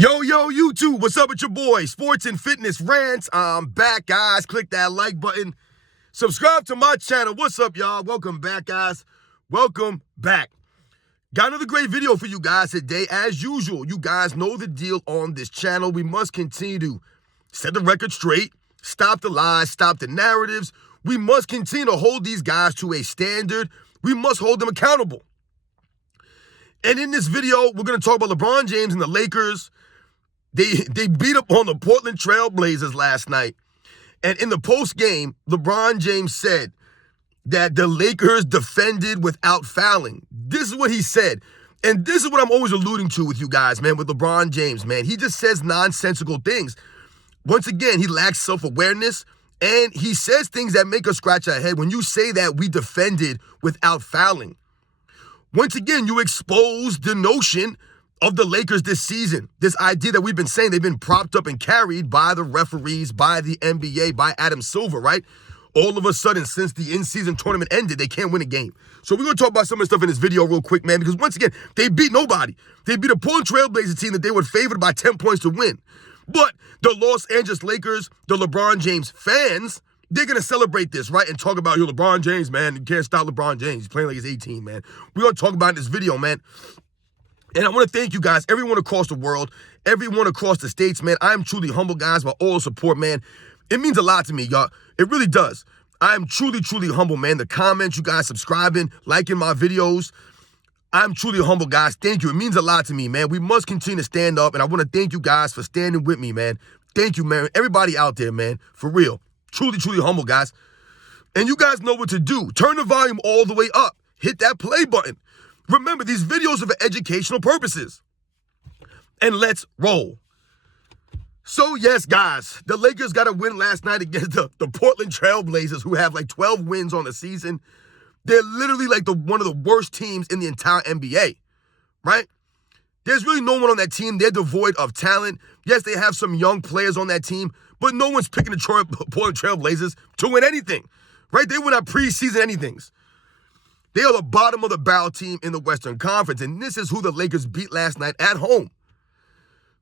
Yo, YouTube, what's up with your boy? Sports and Fitness Rants. I'm back, guys. Click that like button. Subscribe to my channel. What's up, y'all? Welcome back, guys. Welcome back. Got another great video for you guys today. As usual, you guys know the deal on this channel. We must continue to set the record straight, stop the lies, stop the narratives. We must continue to hold these guys to a standard. We must hold them accountable. And in this video, we're going to talk about LeBron James and the Lakers. They beat up on the Portland Trail Blazers last night. And in the post-game, LeBron James said that the Lakers defended without fouling. This is what he said. And this is what I'm always alluding to with you guys, man, with LeBron James, man. He just says nonsensical things. Once again, he lacks self-awareness, and he says things that make us scratch our head. When you say that we defended without fouling, once again, you expose the notion of the Lakers this season. This idea that we've been saying they've been propped up and carried by the referees, by the NBA, by Adam Silver, right? All of a sudden, since the in-season tournament ended, they can't win a game. So we're going to talk about some of the stuff in this video real quick, man, because once again, they beat nobody. They beat a Portland Trail Blazers team that they were favored by 10 points to win. But the Los Angeles Lakers, the LeBron James fans, they're going to celebrate this, right? And talk about, yo, LeBron James, man. You can't stop LeBron James. He's playing like he's 18, man. We're going to talk about it in this video, man. And I want to thank you guys, everyone across the world, everyone across the states, man. I am truly humbled, guys, by all the support, man. It means a lot to me, y'all. It really does. I am truly, truly humble, man. The comments, you guys subscribing, liking my videos. I'm truly humble, guys. Thank you. It means a lot to me, man. We must continue to stand up, and I want to thank you guys for standing with me, man. Thank you, man. Everybody out there, man. For real. Truly, truly humble, guys. And you guys know what to do. Turn the volume all the way up. Hit that play button. Remember, these videos are for educational purposes. And let's roll. So, yes, guys, the Lakers got a win last night against the Portland Trail Blazers, who have like 12 wins on the season. They're literally like one of the worst teams in the entire NBA, right? There's really no one on that team. They're devoid of talent. Yes, they have some young players on that team, but no one's picking the Portland Trail Blazers to win anything, right? They win out preseason anythings. They are the bottom of the barrel team in the Western Conference, and this is who the Lakers beat last night at home.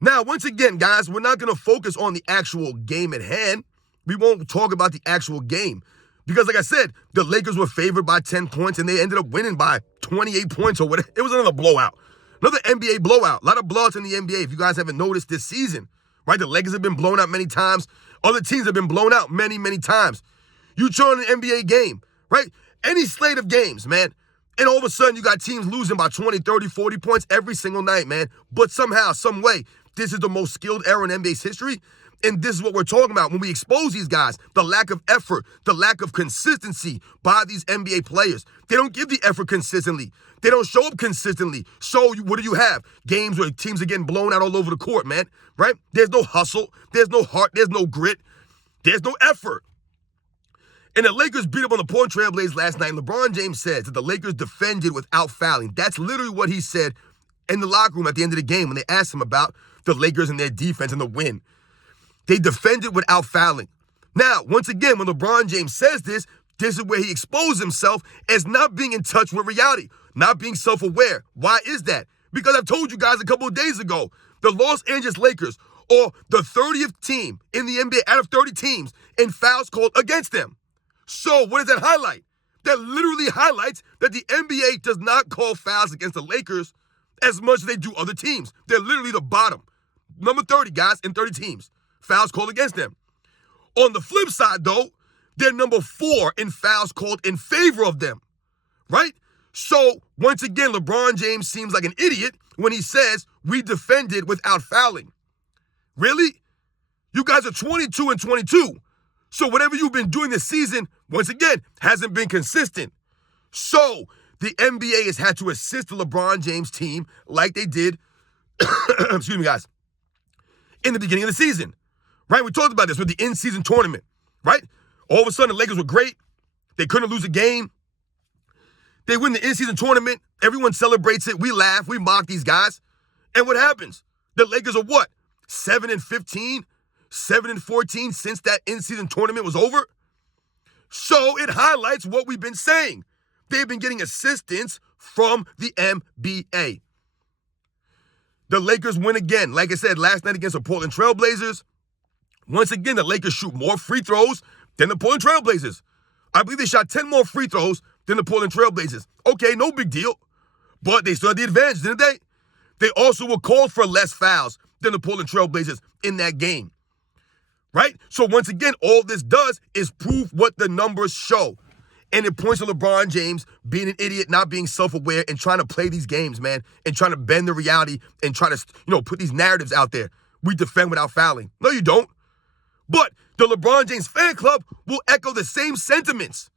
Now, once again, guys, we're not going to focus on the actual game at hand. We won't talk about the actual game because, like I said, the Lakers were favored by 10 points, and they ended up winning by 28 points or whatever. It was another blowout, another NBA blowout. A lot of blowouts in the NBA, if you guys haven't noticed this season, right? The Lakers have been blown out many times. Other teams have been blown out many, many times. You turn an NBA game, right? Any slate of games, man. And all of a sudden, you got teams losing by 20, 30, 40 points every single night, man. But somehow, some way, this is the most skilled era in NBA's history. And this is what we're talking about when we expose these guys. The lack of effort, the lack of consistency by these NBA players. They don't give the effort consistently. They don't show up consistently. So what do you have? Games where teams are getting blown out all over the court, man, right? There's no hustle. There's no heart. There's no grit. There's no effort. And the Lakers beat up on the Portland Trail Blazers last night. And LeBron James says that the Lakers defended without fouling. That's literally what he said in the locker room at the end of the game when they asked him about the Lakers and their defense and the win. They defended without fouling. Now, once again, when LeBron James says this is where he exposed himself as not being in touch with reality, not being self-aware. Why is that? Because I've told you guys a couple of days ago, the Los Angeles Lakers are the 30th team in the NBA out of 30 teams in fouls called against them. So what does that highlight? That literally highlights that the NBA does not call fouls against the Lakers as much as they do other teams. They're literally the bottom. Number 30, guys, in 30 teams. Fouls called against them. On the flip side, though, they're number 4 in fouls called in favor of them, right? So, once again, LeBron James seems like an idiot when he says we defended without fouling. Really? You guys are 22 and 22. So whatever you've been doing this season, once again, hasn't been consistent. So the NBA has had to assist the LeBron James team like they did, excuse me, guys, in the beginning of the season, right? We talked about this with the in-season tournament, right? All of a sudden, the Lakers were great. They couldn't lose a game. They win the in-season tournament. Everyone celebrates it. We laugh. We mock these guys. And what happens? The Lakers are what? 7-15? 7-14 since that in-season tournament was over. So it highlights what we've been saying. They've been getting assistance from the NBA. The Lakers win again. Like I said, last night against the Portland Trail Blazers. Once again, the Lakers shoot more free throws than the Portland Trail Blazers. I believe they shot 10 more free throws than the Portland Trail Blazers. Okay, no big deal. But they still had the advantage, didn't they? They also were called for less fouls than the Portland Trail Blazers in that game. Right? So once again, all this does is prove what the numbers show. And it points to LeBron James being an idiot, not being self-aware, and trying to play these games, man, and trying to bend the reality and try to, put these narratives out there. We defend without fouling. No, you don't. But the LeBron James fan club will echo the same sentiments.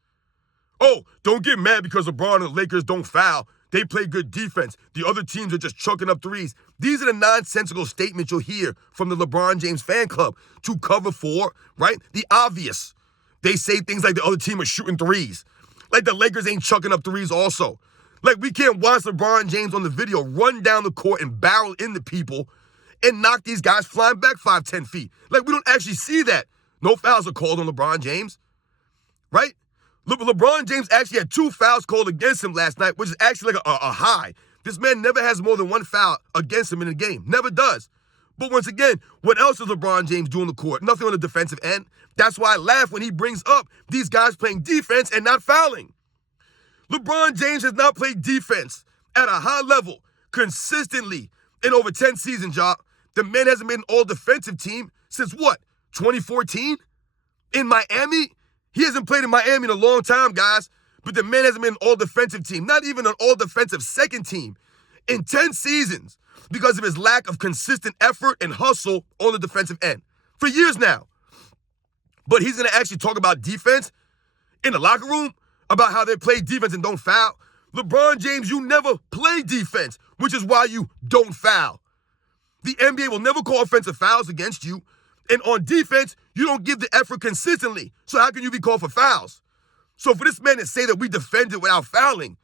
Oh, don't get mad because LeBron and the Lakers don't foul. They play good defense. The other teams are just chucking up threes. These are the nonsensical statements you'll hear from the LeBron James fan club to cover for, right, the obvious. They say things like the other team is shooting threes. Like the Lakers ain't chucking up threes also. Like we can't watch LeBron James on the video run down the court and barrel into people and knock these guys flying back 5-10 feet. Like we don't actually see that. No fouls are called on LeBron James, right? LeBron James actually had 2 fouls called against him last night, which is actually like a high. This man never has more than 1 foul against him in a game. Never does. But once again, what else does LeBron James do on the court? Nothing on the defensive end. That's why I laugh when he brings up these guys playing defense and not fouling. LeBron James has not played defense at a high level consistently in over 10 seasons, y'all. The man hasn't made an all-defensive team since what, 2014? In Miami? He hasn't played in Miami in a long time, guys. But the man hasn't been an all-defensive team, not even an all-defensive second team in 10 seasons because of his lack of consistent effort and hustle on the defensive end for years now. But he's going to actually talk about defense in the locker room, about how they play defense and don't foul. LeBron James, you never play defense, which is why you don't foul. The NBA will never call offensive fouls against you. And on defense, you don't give the effort consistently. So how can you be called for fouls? So for this man to say that we defended without fouling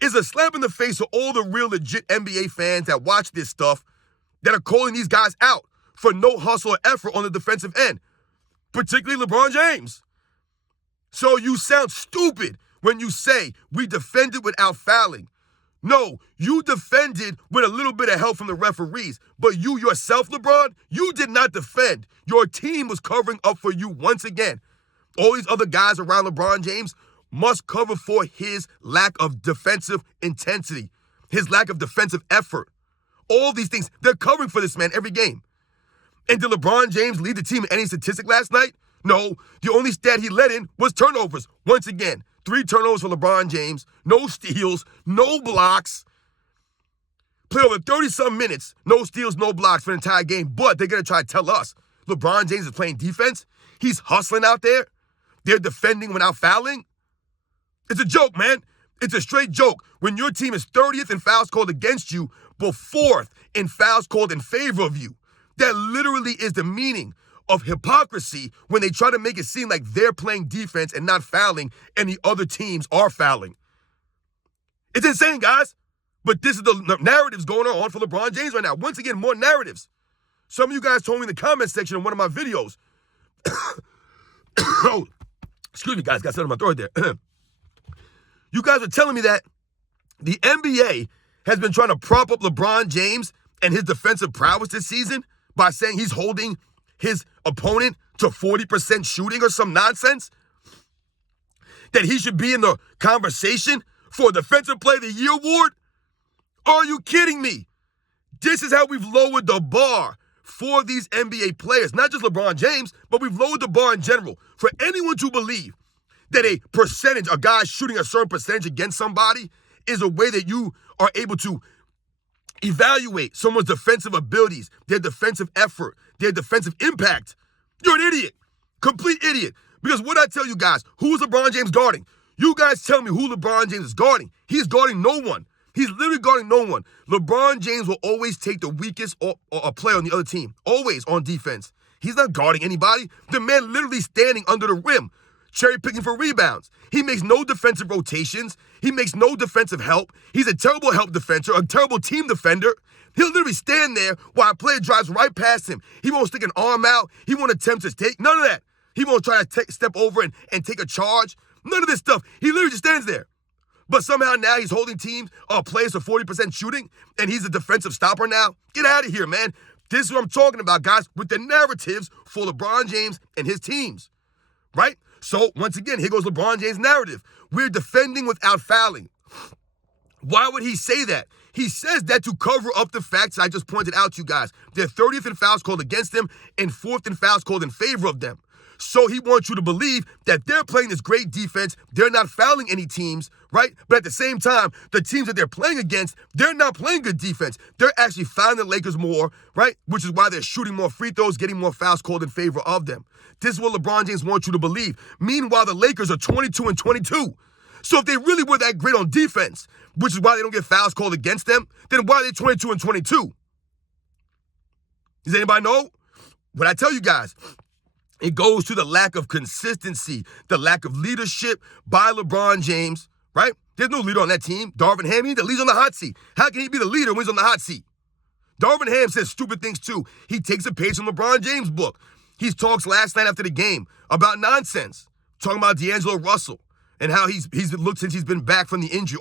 is a slap in the face of all the real legit NBA fans that watch this stuff that are calling these guys out for no hustle or effort on the defensive end, particularly LeBron James. So you sound stupid when you say we defended without fouling. No, you defended with a little bit of help from the referees, but you yourself, LeBron, you did not defend. Your team was covering up for you once again. All these other guys around LeBron James must cover for his lack of defensive intensity, his lack of defensive effort. All these things, they're covering for this man every game. And did LeBron James lead the team in any statistic last night? No, the only stat he led in was turnovers. Once again, 3 turnovers for LeBron James, no steals, no blocks. Play over 30-some minutes, no steals, no blocks for the entire game. But they're going to try to tell us LeBron James is playing defense. He's hustling out there. They're defending without fouling. It's a joke, man. It's a straight joke. When your team is 30th in fouls called against you, but 4th in fouls called in favor of you. That literally is the meaning of hypocrisy when they try to make it seem like they're playing defense and not fouling and the other teams are fouling. It's insane, guys. But this is the narratives going on for LeBron James right now. Once again, more narratives. Some of you guys told me in the comment section of one of my videos. Oh, excuse me, guys. Got something in my throat there. You guys are telling me that the NBA has been trying to prop up LeBron James and his defensive prowess this season by saying he's holding his opponent to 40% shooting or some nonsense? That he should be in the conversation for a Defensive Player of the Year award? Are you kidding me? This is how we've lowered the bar for these NBA players. Not just LeBron James, but we've lowered the bar in general. For anyone to believe that a guy shooting a certain percentage against somebody is a way that you are able to evaluate someone's defensive abilities, their defensive effort, their defensive impact. You're an idiot. Complete idiot. Because what I tell you guys, who is LeBron James guarding? You guys tell me who LeBron James is guarding. He's guarding no one. He's literally guarding no one. LeBron James will always take the weakest or a player on the other team. Always on defense. He's not guarding anybody. The man literally standing under the rim, cherry picking for rebounds. He makes no defensive rotations. He makes no defensive help. He's a terrible help defender, a terrible team defender. He'll literally stand there while a player drives right past him. He won't stick an arm out. He won't attempt to take. None of that. He won't try to step over and take a charge. None of this stuff. He literally just stands there. But somehow now he's holding players to 40% shooting, and he's a defensive stopper now? Get out of here, man. This is what I'm talking about, guys, with the narratives for LeBron James and his teams, right? So, once again, here goes LeBron James' narrative. We're defending without fouling. Why would he say that? He says that to cover up the facts I just pointed out to you guys. They're 30th in fouls called against them and 4th in fouls called in favor of them. So he wants you to believe that they're playing this great defense. They're not fouling any teams, right? But at the same time, the teams that they're playing against, they're not playing good defense. They're actually fouling the Lakers more, right? Which is why they're shooting more free throws, getting more fouls called in favor of them. This is what LeBron James wants you to believe. Meanwhile, the Lakers are 22-22. So if they really were that great on defense, which is why they don't get fouls called against them, then why are they 22-22? Does anybody know? What I tell you guys, it goes to the lack of consistency, the lack of leadership by LeBron James, right? There's no leader on that team. Darvin Ham, the leader's on the hot seat. How can he be the leader when he's on the hot seat? Darvin Ham says stupid things too. He takes a page from LeBron James' book. He talks last night after the game about nonsense, talking about D'Angelo Russell and how he's looked since he's been back from the injury.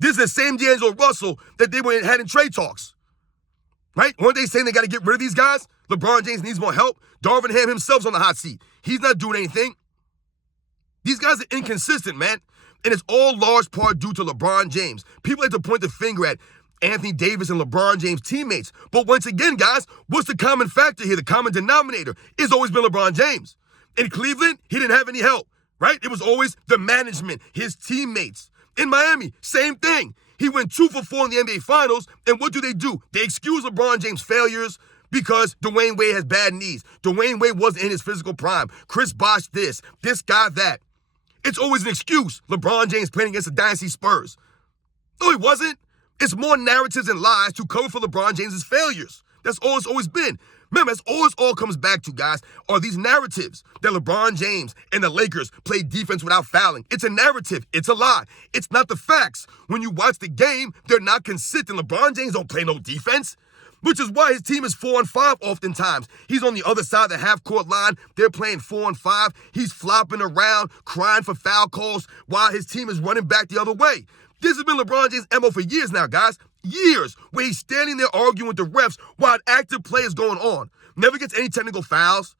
This is the same D'Angelo Russell that they had in trade talks, right? Weren't they saying they got to get rid of these guys? LeBron James needs more help. Darvin Ham himself's on the hot seat. He's not doing anything. These guys are inconsistent, man. And it's all large part due to LeBron James. People like to point the finger at Anthony Davis and LeBron James' teammates. But once again, guys, what's the common factor here? The common denominator has always been LeBron James. In Cleveland, he didn't have any help, right? It was always the management, his teammates. In Miami, same thing. He went 2 for 4 in the NBA Finals, and what do? They excuse LeBron James' failures because Dwayne Wade has bad knees. Dwayne Wade wasn't in his physical prime. Chris Bosh this guy that. It's always an excuse. LeBron James playing against the Dynasty Spurs. No, he wasn't. It's more narratives and lies to cover for LeBron James' failures. That's all it's always been. Remember, that's all it all comes back to, guys, are these narratives that LeBron James and the Lakers play defense without fouling. It's a narrative. It's a lie. It's not the facts. When you watch the game, they're not consistent. LeBron James don't play no defense, which is why his team is 4-5 oftentimes. He's on the other side of the half-court line. They're playing 4-5. He's flopping around, crying for foul calls while his team is running back the other way. This has been LeBron James' MO for years now, guys. Years, where he's standing there arguing with the refs while an active play is going on. Never gets any technical fouls.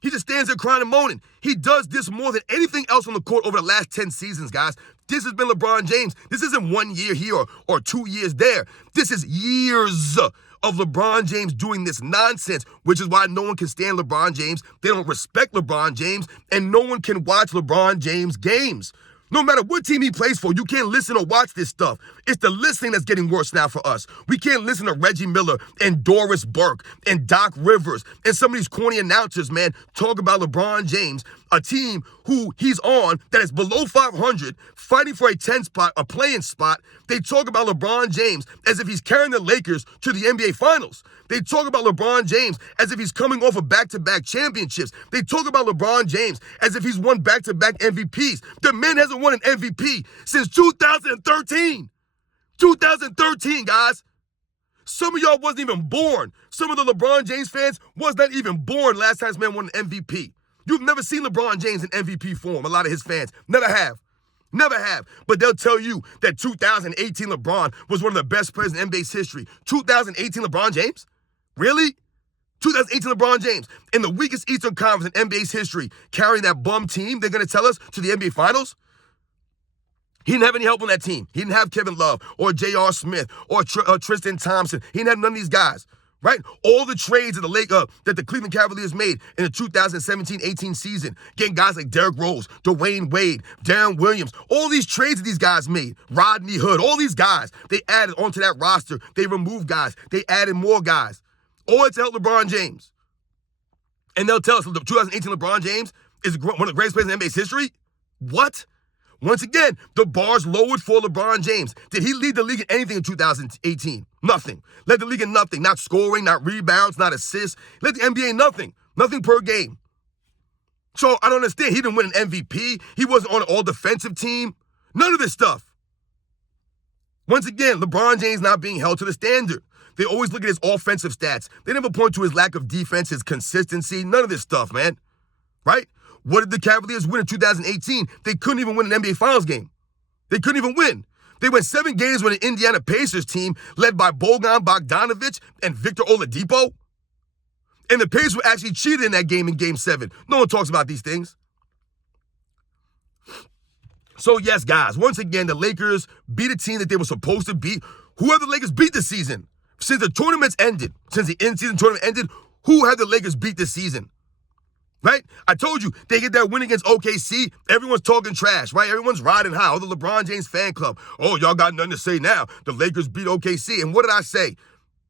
He just stands there crying and moaning. He does this more than anything else on the court over the last 10 seasons, guys. This has been LeBron James. This isn't 1 year here or 2 years there. This is years of LeBron James doing this nonsense, which is why no one can stand LeBron James. They don't respect LeBron James, and no one can watch LeBron James games. No matter what team he plays for, you can't listen or watch this stuff. It's the listening that's getting worse now for us. We can't listen to Reggie Miller and Doris Burke and Doc Rivers and some of these corny announcers, man, talk about LeBron James, a team who he's on that is below 500, fighting for a 10 spot, a playing spot. They talk about LeBron James as if he's carrying the Lakers to the NBA Finals. They talk about LeBron James as if he's coming off of back-to-back championships. They talk about LeBron James as if he's won back-to-back MVPs. The man hasn't won an MVP since 2013. 2013, guys. Some of y'all wasn't even born. Some of the LeBron James fans was not even born last time this man won an MVP. You've never seen LeBron James in MVP form, a lot of his fans. Never have. Never have. But they'll tell you that 2018 LeBron was one of the best players in NBA's history. 2018 LeBron James? Really? 2018 LeBron James in the weakest Eastern Conference in NBA's history, carrying that bum team, they're going to tell us, to the NBA Finals? He didn't have any help on that team. He didn't have Kevin Love or J.R. Smith or Tristan Thompson. He didn't have none of these guys, right? All the trades that the Cleveland Cavaliers made in the 2017-18 season, getting guys like Derrick Rose, Dwayne Wade, Darren Williams, all these trades that these guys made, Rodney Hood, all these guys, they added onto that roster. They removed guys. They added more guys. All to help LeBron James. And they'll tell us the 2018 LeBron James is one of the greatest players in NBA's history? What? Once again, the bar's lowered for LeBron James. Did he lead the league in anything in 2018? Nothing. Led the league in nothing. Not scoring, not rebounds, not assists. Led the NBA in nothing. Nothing per game. So I don't understand. He didn't win an MVP. He wasn't on an all-defensive team. None of this stuff. Once again, LeBron James not being held to the standard. They always look at his offensive stats. They never point to his lack of defense, his consistency, none of this stuff, man. Right? What did the Cavaliers win in 2018? They couldn't even win an NBA Finals game. They couldn't even win. They went 7 games with an Indiana Pacers team led by Bojan Bogdanovic and Victor Oladipo. And the Pacers were actually cheated in that game in Game 7. No one talks about these things. So, yes, guys, once again, the Lakers beat a team that they were supposed to beat. Who have the Lakers beat this season? Since the tournaments ended, since the in-season tournament ended, who have the Lakers beat this season? Right? I told you, they get that win against OKC. Everyone's talking trash, right? Everyone's riding high. All the LeBron James fan club. Oh, y'all got nothing to say now. The Lakers beat OKC. And what did I say?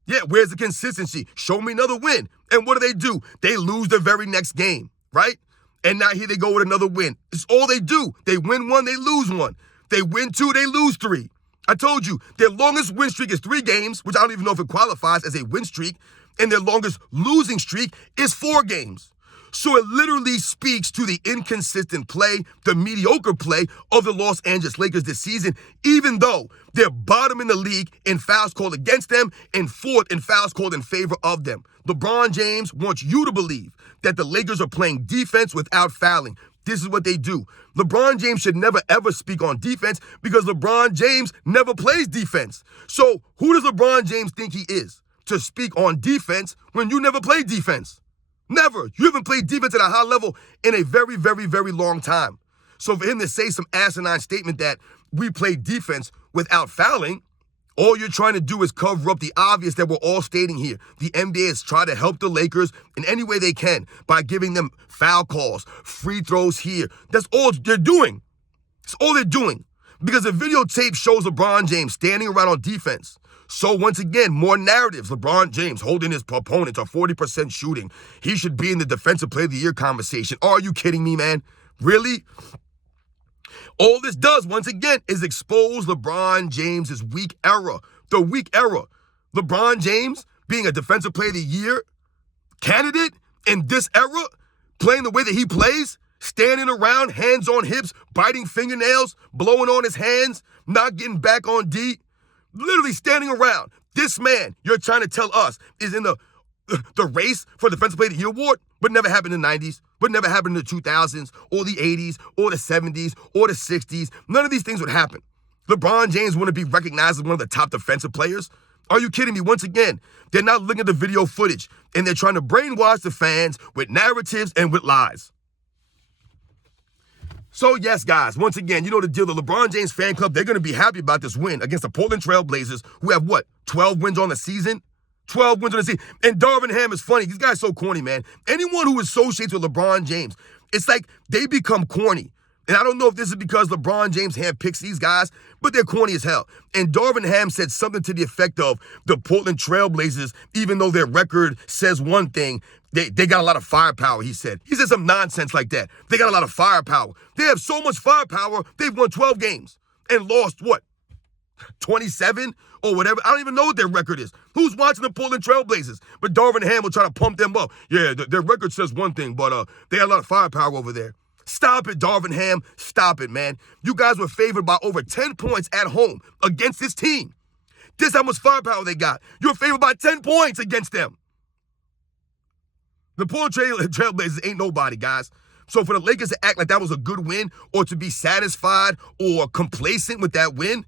Yeah, where's the consistency? Show me another win. And what do? They lose the very next game, right? And now here they go with another win. It's all they do. They win 1, they lose 1. They win 2, they lose 3. I told you, their longest win streak is 3 games, which I don't even know if it qualifies as a win streak. And their longest losing streak is 4 games. So it literally speaks to the inconsistent play, the mediocre play of the Los Angeles Lakers this season, even though they're bottom in the league in fouls called against them and 4th in fouls called in favor of them. LeBron James wants you to believe that the Lakers are playing defense without fouling. This is what they do. LeBron James should never, ever speak on defense because LeBron James never plays defense. So who does LeBron James think he is to speak on defense when you never play defense? Never. You haven't played defense at a high level in a very, very, very long time. So for him to say some asinine statement that we play defense without fouling, all you're trying to do is cover up the obvious that we're all stating here. The NBA is trying to help the Lakers in any way they can by giving them foul calls, free throws here. That's all they're doing. That's all they're doing. Because the videotape shows LeBron James standing around on defense. So once again, more narratives. LeBron James holding his opponent to 40% shooting. He should be in the Defensive Player of the Year conversation. Are you kidding me, man? Really? All this does, once again, is expose LeBron James' weak era. The weak era. LeBron James being a Defensive Player of the Year candidate in this era, playing the way that he plays, standing around, hands on hips, biting fingernails, blowing on his hands, not getting back on D. Literally standing around. This man, you're trying to tell us, is in the race for Defensive Player of the Year award, but never happened in the 90s, but never happened in the 2000s, or the 80s, or the 70s, or the 60s. None of these things would happen. LeBron James wouldn't be recognized as one of the top defensive players. Are you kidding me? Once again, they're not looking at the video footage, and they're trying to brainwash the fans with narratives and with lies. So, yes, guys, once again, you know the deal. The LeBron James fan club, they're going to be happy about this win against the Portland Trail Blazers, who have, 12 wins on the season? 12 wins on the season. And Darvin Ham is funny. This guy's so corny, man. Anyone who associates with LeBron James, it's like they become corny. And I don't know if this is because LeBron James handpicks these guys, but they're corny as hell. And Darvin Ham said something to the effect of the Portland Trail Blazers, even though their record says one thing, they got a lot of firepower, he said. He said some nonsense like that. They got a lot of firepower. They have so much firepower, they've won 12 games and lost, 27 or whatever? I don't even know what their record is. Who's watching the Portland Trail Blazers? But Darvin Ham will try to pump them up. Yeah, their record says one thing, but they got a lot of firepower over there. Stop it, Darvin Ham. Stop it, man. You guys were favored by over 10 points at home against this team. This is how much firepower they got. You're favored by 10 points against them. The Portland Trail Blazers ain't nobody, guys. So for the Lakers to act like that was a good win or to be satisfied or complacent with that win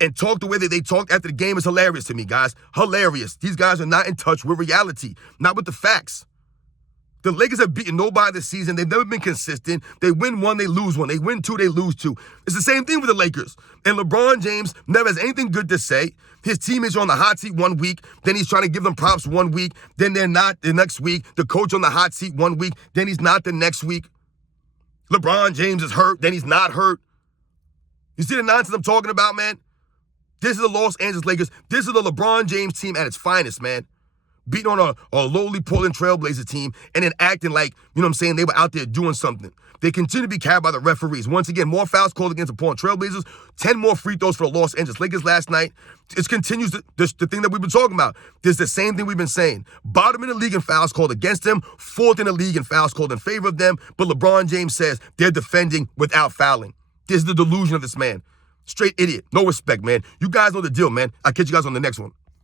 and talk the way that they talked after the game is hilarious to me, guys. Hilarious. These guys are not in touch with reality, not with the facts. The Lakers have beaten nobody this season. They've never been consistent. They win 1, they lose 1. They win 2, they lose 2. It's the same thing with the Lakers. And LeBron James never has anything good to say. His teammates are on the hot seat 1 week. Then he's trying to give them props 1 week. Then they're not the next week. The coach on the hot seat 1 week. Then he's not the next week. LeBron James is hurt. Then he's not hurt. You see the nonsense I'm talking about, man? This is the Los Angeles Lakers. This is the LeBron James team at its finest, man. Beating on a lowly Portland Trail Blazer team and then acting like, you know what I'm saying, they were out there doing something. They continue to be carried by the referees. Once again, more fouls called against the Portland Trail Blazers, 10 more free throws for the Los Angeles Lakers last night. It continues the thing that we've been talking about. This is the same thing we've been saying. Bottom in the league in fouls called against them, 4th in the league in fouls called in favor of them, but LeBron James says they're defending without fouling. This is the delusion of this man. Straight idiot. No respect, man. You guys know the deal, man. I'll catch you guys on the next one.